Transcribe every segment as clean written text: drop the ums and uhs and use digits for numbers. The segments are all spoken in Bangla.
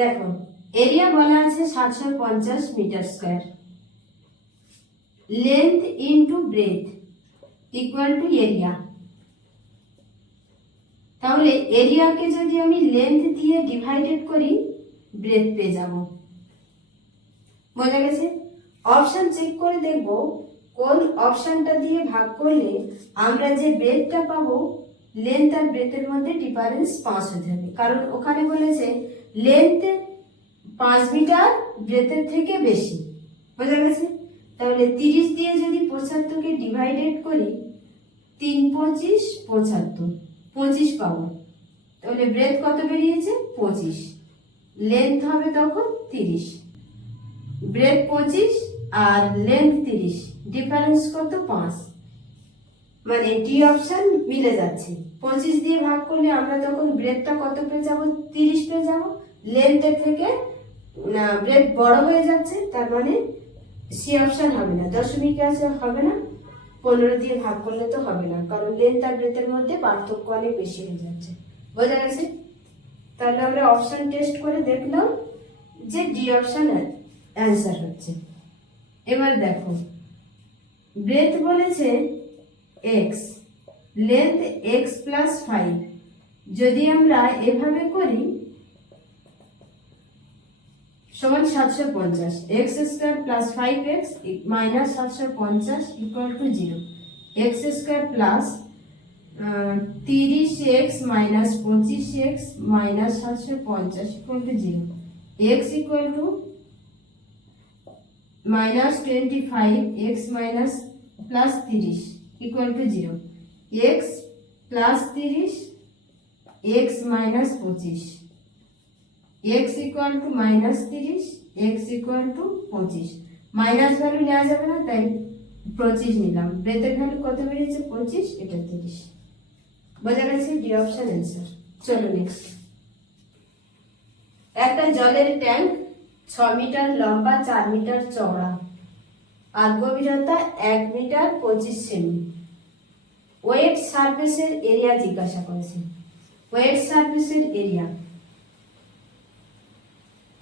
দেখো এরিয়া বলা আছে 750 metre square, length into breadth equal to area. তাহলে এরিয়াকে যদি আমি লেন্থ দিয়ে ডিভাইডেড করি ব্রেথ পেয়ে যাব। বোঝা গেছে? অপশন চেক করে দেখব কোন অপশনটা দিয়ে ভাগ করলে আমরা যে ব্রেথটা পাবো লেন্থ আর ব্রেথের মধ্যে ডিফারেন্স 5 হতে হবে, কারণ ওখানে বলেছে লেন্থ 5 মিটার ব্রেথের থেকে বেশি। বোঝা গেছে? তাহলে 30 দিয়ে যদি 75কে ডিভাইডেড করি 3 25 75, 25 পাবো। তাহলে ব্রেথ কত বেরিয়েছে? 25, লেন্থ হবে তখন 30। ব্রেথ 25 আর লেন্থ 30, ডিফারেন্স কত? 5। মানে ডি অপশন মিলে যাচ্ছে। 25 দিয়ে ভাগ করলে আমরা তখন ব্রেথটা কত পেয়ে যাব? 30 পেয়ে যাব। লেন্থের থেকে ব্রেথ বড় হয়ে যাচ্ছে, তার মানে সি অপশন হবে না, দশমিক আছে হবে না। 15 দিয়ে ভাগ করলে তো হবে না, কারণ লেন্থ আর ব্রেথের মধ্যে পার্থক্য অনেক বেশি হয়ে যাচ্ছে। বোঝা গেছে? তাহলে আমরা অপশন টেস্ট করে দেখলাম যে ডি অপশন অ্যান্সার হচ্ছে। এবার দেখো ব্রেথ বলেছে এক্স, লেন্থ এক্স প্লাস 5। যদি আমরা এভাবে করি সমান 750, x square plus 5x minus 750 equal to 0। X square plus 30x minus 25x minus 750 equal to 0। X equal to minus 25x minus plus 30 equal to 0। X plus 30 x minus 25, x equal to minus 30, x equal to 25। Minus value নেওয়া যাবে না, তাই 25 নিলাম। ব্রেথের ভ্যালু কত বেরিয়েছে? 25, এটা 30। বোঝা গেছে? D option answer. চলো নেক্সট। একটা জলের ট্যাঙ্ক 6 মিটার লম্বা, 4 মিটার চওড়া আর গভীরতা 1 মিটার 25 সেমি। ওয়েট সারফেসের এরিয়া জিজ্ঞাসা করেছে। ওয়েট সারফেসের এরিয়া,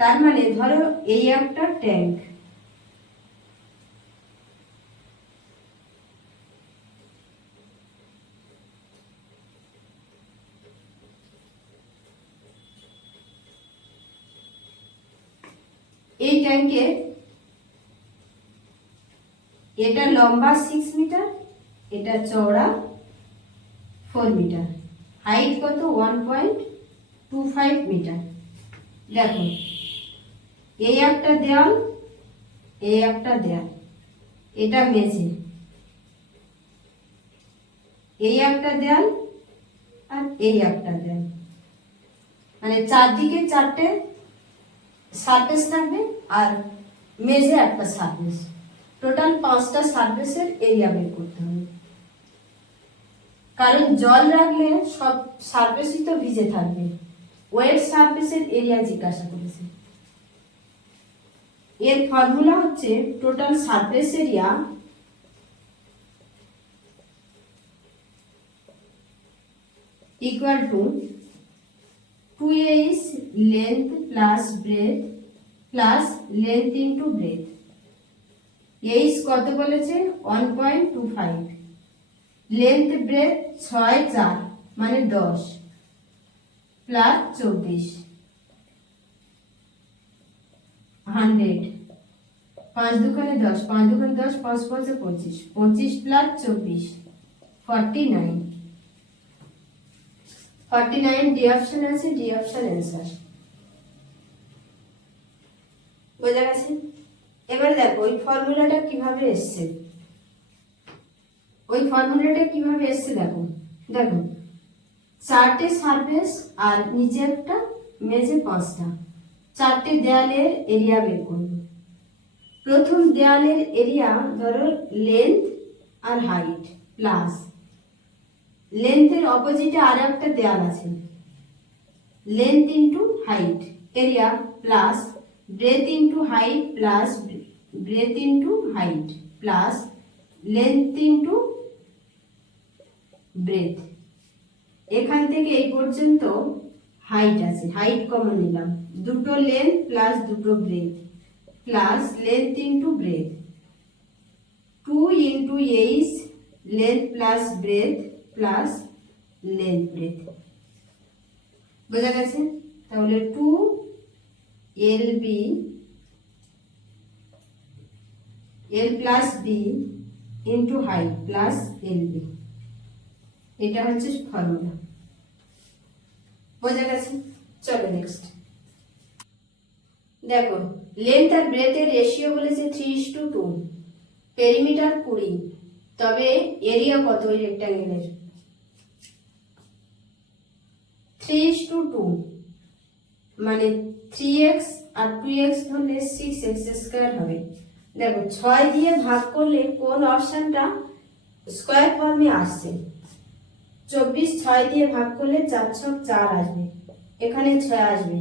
তার মানে ধরো এই একটা ট্যাঙ্ক, এই ট্যাঙ্কের এটা লম্বা 6 মিটার, এটা চওড়া 4 মিটার, হাইট কত? 1.25 মিটার। দেখো এই একটা দেওয়াল, এই একটা দেওয়াল, এটা মেঝে, এই একটা দেওয়াল আর এই একটা দেওয়াল, মানে চারদিকে 4টে সারফেস থাকবে আর মেঝে একটা সারফেস, টোটাল 5টা সারফেসের এরিয়া বের করতে হবে। কারণ জল রাখলে সব সারফেসই তো ভিজে থাকবে। ওয়েট সারফেসের এরিয়া জিজ্ঞাসা করেছে। এর ফর্মুলা হচ্ছে total surface area equal to 2h length plus breadth plus length into breadth. h কত বলেছে? 1.25, লেন্থ ব্রেথ 6 4 মানে 10 প্লাস 24, 100, 5 দুগুণে 10, 5 দুগুণে 10, 5 5 25, 25 প্লাস 24 49। 49 ডি অপশন আছে, ডি অপশন অ্যান্সার। বোঝা গেছে? এবার দেখো ওই ফর্মুলাটা কিভাবে এসছে। ওই ফর্মুলাটা কিভাবে এসছে দেখো। দেখো 4টে সারফেস আর নিচে একটা মেঝে 5টা, 4টে দেয়ালের এরিয়া বের করব। প্রথম দেয়ালের এরিয়া ধরো লেন্থ আর হাইট প্লাস লেন্থের অপোজিটে আর একটা দেয়াল আছে, length into height area plus breadth into height plus breadth into height plus length into breadth. এখান থেকে এই পর্যন্ত হাইট আছে, হাইট কমন নিলাম, দুটো লেন্থ প্লাস দুটো breadth plus length into breadth, 2 into H length plus breadth plus length breadth. বোঝা গেছে? তাহলে 2 LB L plus B into height plus LB, এটা হচ্ছে ফর্মুলা। বোঝা গেছে? চলো নেক্সট দেখো, লেন্থ আর ব্রেথের রেশিও বলেছে 3:2, পেরিমিটার 20, তবে এরিয়া কত ওই রেক্ট্যাঙ্গেলের? 3:2 মানে 3x আর 2x ধরলে 6x স্কয়ার হবে। দেখো 6 দিয়ে ভাগ করলে কোন অপশনটা স্কয়ার ফর্মে আসছে? 24 6 দিয়ে ভাগ করলে 4 ছক 4 আসবে, এখানে 6 আসবে,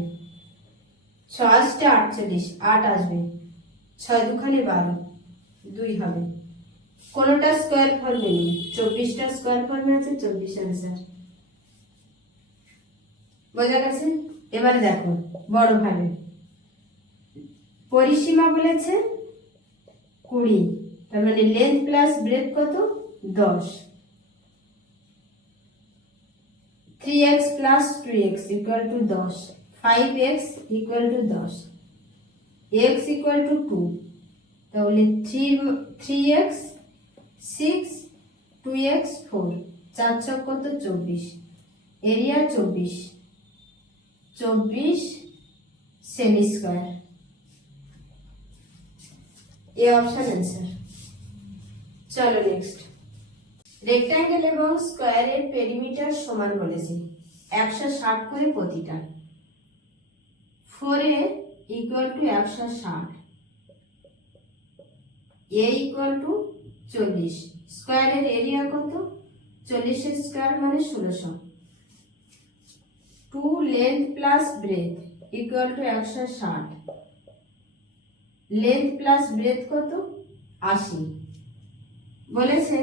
6 8 48, 8 আসবে, 6 দুখানে 12, 2 হবে। কোনটা স্কয়ার ফর্মে নেই, 24টা স্কয়ার ফর্মে আছে, 24 आंसर। বোঝা গেছে? এবারে দেখো বড় ভাবে, পরিসীমা বলেছে 20, তার মানে লেন্থ প্লাস ব্রেথ কত? 10, 3x plus 2x equal two 10, 5x equal to 10, x equal to 2, তাহলে 3x 6, 2x 4, 4 ছক কত? 24, area 24 cm square, A option answer. চলো নেক্সট, রেক্ট্যাঙ্গেল এবং স্কয়ারের পেরিমিটার সমান বলেছে 160 করে প্রতিটা, 4a equal to 160, a equal to 40, স্কয়ারের এরিয়া কত? 40 এর স্কয়ার মানে 1600, 2 length plus breadth equal to 160, length plus breadth কত? 80। বলেছে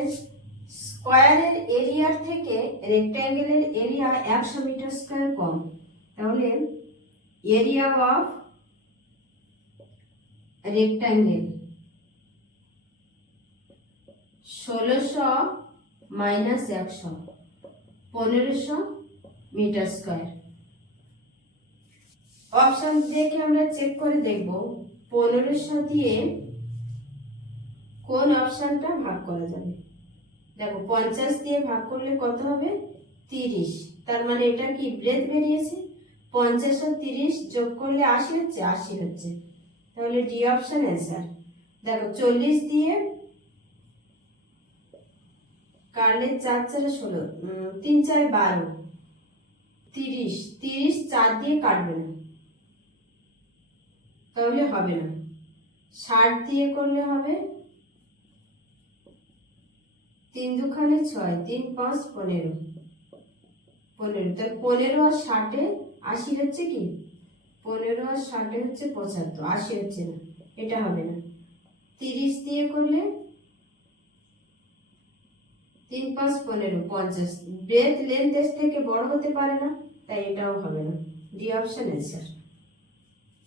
স্কয়ারের এরিয়ার থেকে রেক্ট্যাঙ্গেলের এরিয়া 100 মিটার স্কয়ার কম, তাহলে area of rectangle 1600 minus 100, 1500 metre square. Option দেখে আমরা চেক করে দেখব 1500 দিয়ে কোন অপশনটা ভাগ করা যাবে। দেখো 50 দিয়ে ভাগ করলে কত হবে? 30, তার মানে এটা কি ব্রেথ বেরিয়েছে, 50 আর 30 যোগ করলে 80 হচ্ছে, 80 হচ্ছে, তাহলে ডি অপশন आंसर। দেখো 40 দিয়ে কাটলে 4 4 16, 3 4 12, 30, 30 4 দিয়ে কাটবে না, তাহলে হবে না। 60 দিয়ে করলে হবে, 3 দুখানে 6, 3 5 15, 15, তাহলে 15 আর 60 80 হচ্ছে কি? 15 আর 60 হচ্ছে 75, 80 হচ্ছে না, এটা হবে না। 30 দিয়ে করলে 3 5 15, 50, ব্রেথ লেন্থ এর থেকে বড় হতে পারে না, তাই এটাও হবে না, ডি অপশন आंसर।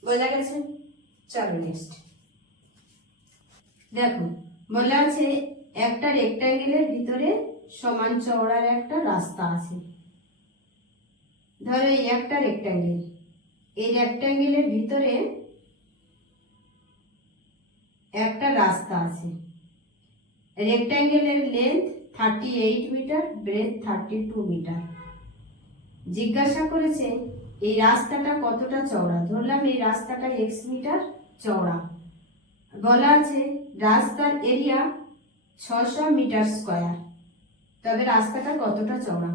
বোঝা গেছে? চলো নেক্সট দেখো, বলা আছে একটা রেক্ট্যাঙ্গেলের ভিতরে সমান চওড়ার একটা রাস্তা আছে। ধরো এই একটা রেক্ট্যাঙ্গেল, এই রেক্ট্যাঙ্গেলের ভিতরে একটা রাস্তা আছে। রেক্ট্যাঙ্গেলের লেন্থ 38 মিটার, ব্রেথ 32 মিটার। জিজ্ঞাসা করেছে এই রাস্তাটা কতটা চওড়া। ধরলাম এই রাস্তাটা x মিটার চওড়া। বলা আছে রাস্তার এরিয়া 600 মিটার স্কয়ার, তবে রাস্তাটা কতটা চওড়া।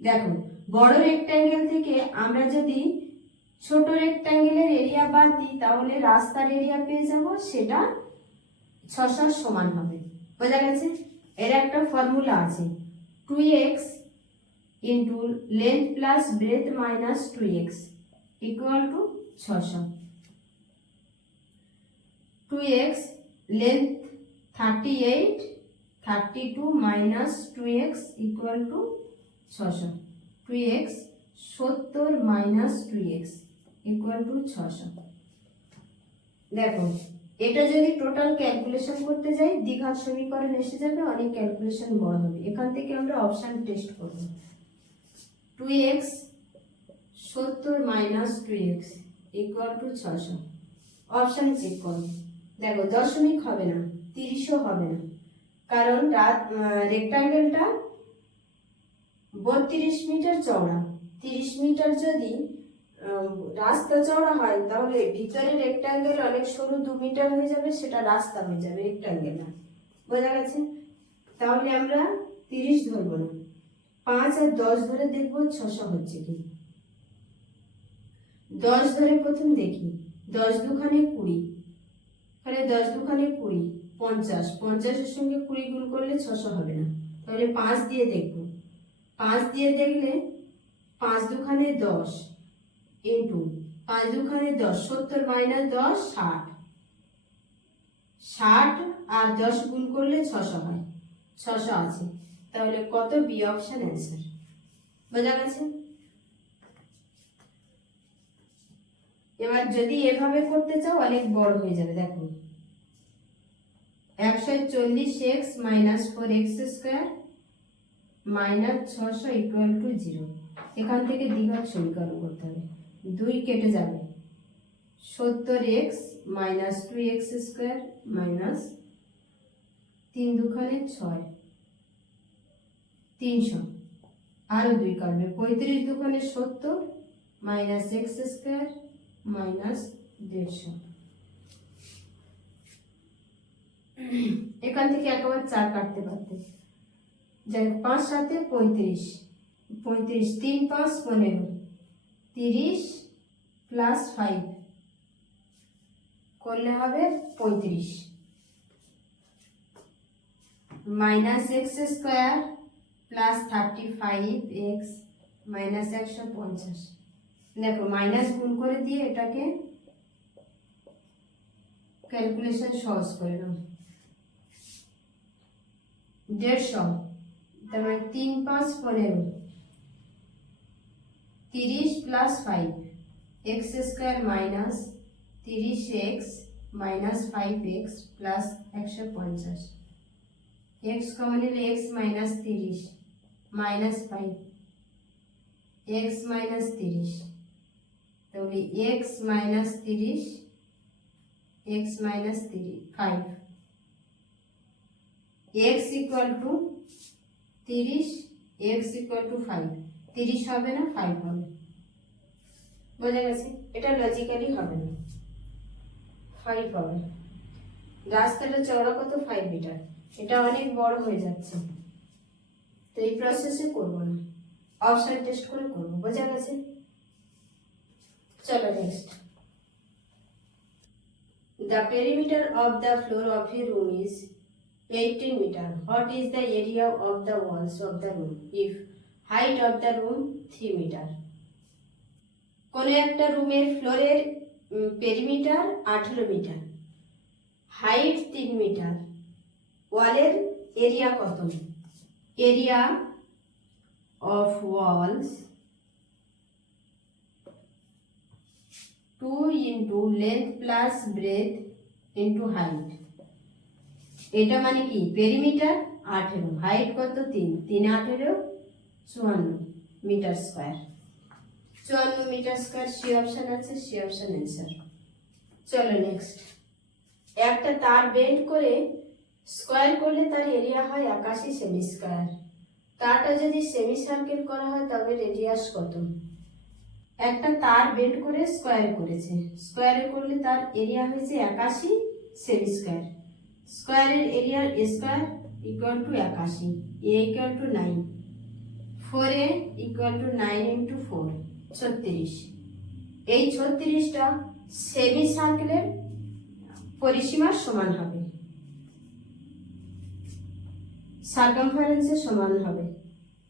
দেখো বড় রেক্ট্যাঙ্গেল থেকে আমরা যদি ছোট রেক্ট্যাঙ্গেলের এরিয়া বাদ দিই তাহলে রাস্তার এরিয়া পেয়ে যাব, সেটা 600 সমান হবে। বোঝা গেছে? এর একটা ফর্মুলা আছে, 2x into length plus breadth minus 2x equal to 600। 2x length 38, 32 minus 2x equal to 600, 2x 70 minus 2x equal to 600। দেখো এটা যদি টোটাল ক্যালকুলেশন করতে যাই দ্বিঘাত সমীকরণ এসে যাবে, অনেক ক্যালকুলেশন বড় হবে। এখান থেকে আমরা অপশন টেস্ট করব। 2x 70 minus 2x equal to 600। Option check করো। দেখো দশমিক হবে না, 30ও হবে না, কারণ রেক্টাঙ্গেলটা 32 মিটার চওড়া। 30 মিটার যদি রাস্তা চওড়া হয় তাহলে ভিতরে রেক্টাঙ্গেল অনেক সরু 2 মিটার হয়ে যাবে, সেটা রাস্তা হয়ে যাবে, রেক্টাঙ্গেল না। বোঝা গেছে? তাহলে আমরা 30 ধরবো না, 5 আর 10 ধরে দেখবো 600 হচ্ছে কি। 10 ধরে প্রথম দেখি, 10 দুখানে 20, তাহলে 10 দুখানে 20, 50, 50-এর সঙ্গে 20 গুণ করলে 600 হবে না, তাহলে 5 দিয়ে দেখবো। 5 দিয়ে দেখলে 5 দুখানে 10 ইন্টু 5 দুখানে 10, 70 মাইনাস 10 60, 60 আর 10 গুণ করলে 600 হয়, 600 আছে। তাহলে কত? B option answer. বোঝা গেছে? এবার যদি এভাবে করতে চাও অনেক বড় হয়ে যাবে। দেখো 140x minus 4x square minus 600 equal to 0। এখান থেকে দ্বিঘাত সমীকরণ করতে হবে। 2 কেটে যাবে, 70x minus 2x square minus 3 দুখানে 6, 300, আরো 2 কাটবে, 35 দুখানে 70 মাইনাস x স্কোয়ার মাইনাস 150। এখান থেকে একবার 4 কাটতে পারতে, যাই 5 সাথে 35, 35 3 5 15, 30 প্লাস 5 করলে হবে 35 minus x square plus 35x minus 150। দেখো মাইনাস গুণ করে দিয়ে এটাকে ক্যালকুলেশন সহজ করে নাও। 150, তারপরে 3 5 15, 30 plus 5 x square minus 30x minus 5x plus 150। x common নিলে x minus 30 minus 5 x minus 30, তাহলে x minus 30 x minus 5 x equal to 30 x equal to 5। 30 হবে না, 5 হবে। বোঝা গেছে? এটা লজিক্যালি হবে না, 5 হবে। রাস্তাটা চওড়া কত? 5 মিটার। এটা অনেক বড় হয়ে যাচ্ছে, তো এই প্রসেসে করব না, অপশন টেস্ট করে করব। বোঝা গেছে? চলো next. The perimeter of the floor of a room is 18 meter. What is the area of the walls of the room if height of the room 3 meter? কোন একটা রুমের ফ্লোরের পেরিমিটার 18 মিটার, হাইট 3 মিটার, ওয়ালের এরিয়া কত? Area of walls 2 into length plus breadth into height. এটা মানে কি? পেরিমিটার 18, হাইট কত? 3, 3 18 54 metre square. 54 metre square C option আছে, সি অপশন অ্যান্সার। চলো নেক্সট। একটা তার বেন্ড করে স্কোয়ার করলে তার এরিয়া হয় 81 সেমি স্কোয়ার। তারটা যদি সেমি সার্কেল করা হয় তবে রেডিয়াস কত? একটা তার বেন্ড করে স্কোয়ার করেছে, স্কোয়ারে করলে তার এরিয়া হয়েছে 81 সেমি স্কোয়ার। স্কোয়ারের এরিয়ার square equal to 81, A equal to 9, 4a equal two 9 into 4 36। এই 36টা সেমি সার্কেলের পরিসীমার সমান হবে, সার্কামফারেন্সের সমান হবে।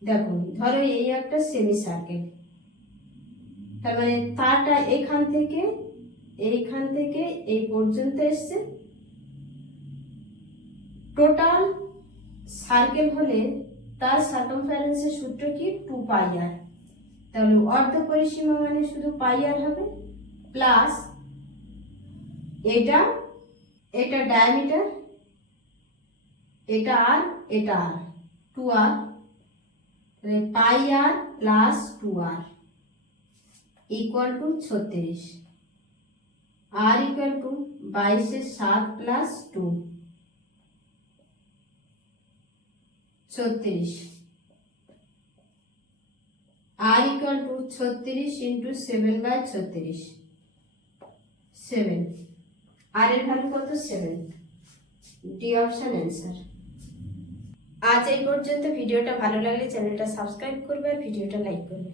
দেখো ধরো এই একটা সেমি সার্কেল, তার মানে তারটা এইখান থেকে এই পর্যন্ত এসছে। টোটাল সার্কেল হলে তার সার্কামফারেন্সের সূত্র কি? 2 পাই আর। তাহলে অর্ধ পরিসীমা মানে শুধু পাই আর হবে, প্লাস এটা এটা ডায়ামিটার, এটা আর এটা R, 2r, pi R plus 2r equal to 36, r equal to 22/7 প্লাস 2 36, r equal to 36 into 7/36, 7, R এর ভ্যালু কত 7, ডি অপশন অ্যান্সার। আজ এই পর্যন্ত। ভিডিওটা ভালো লাগলে চ্যানেলটা সাবস্ক্রাইব করবে আর ভিডিওটা লাইক করবে।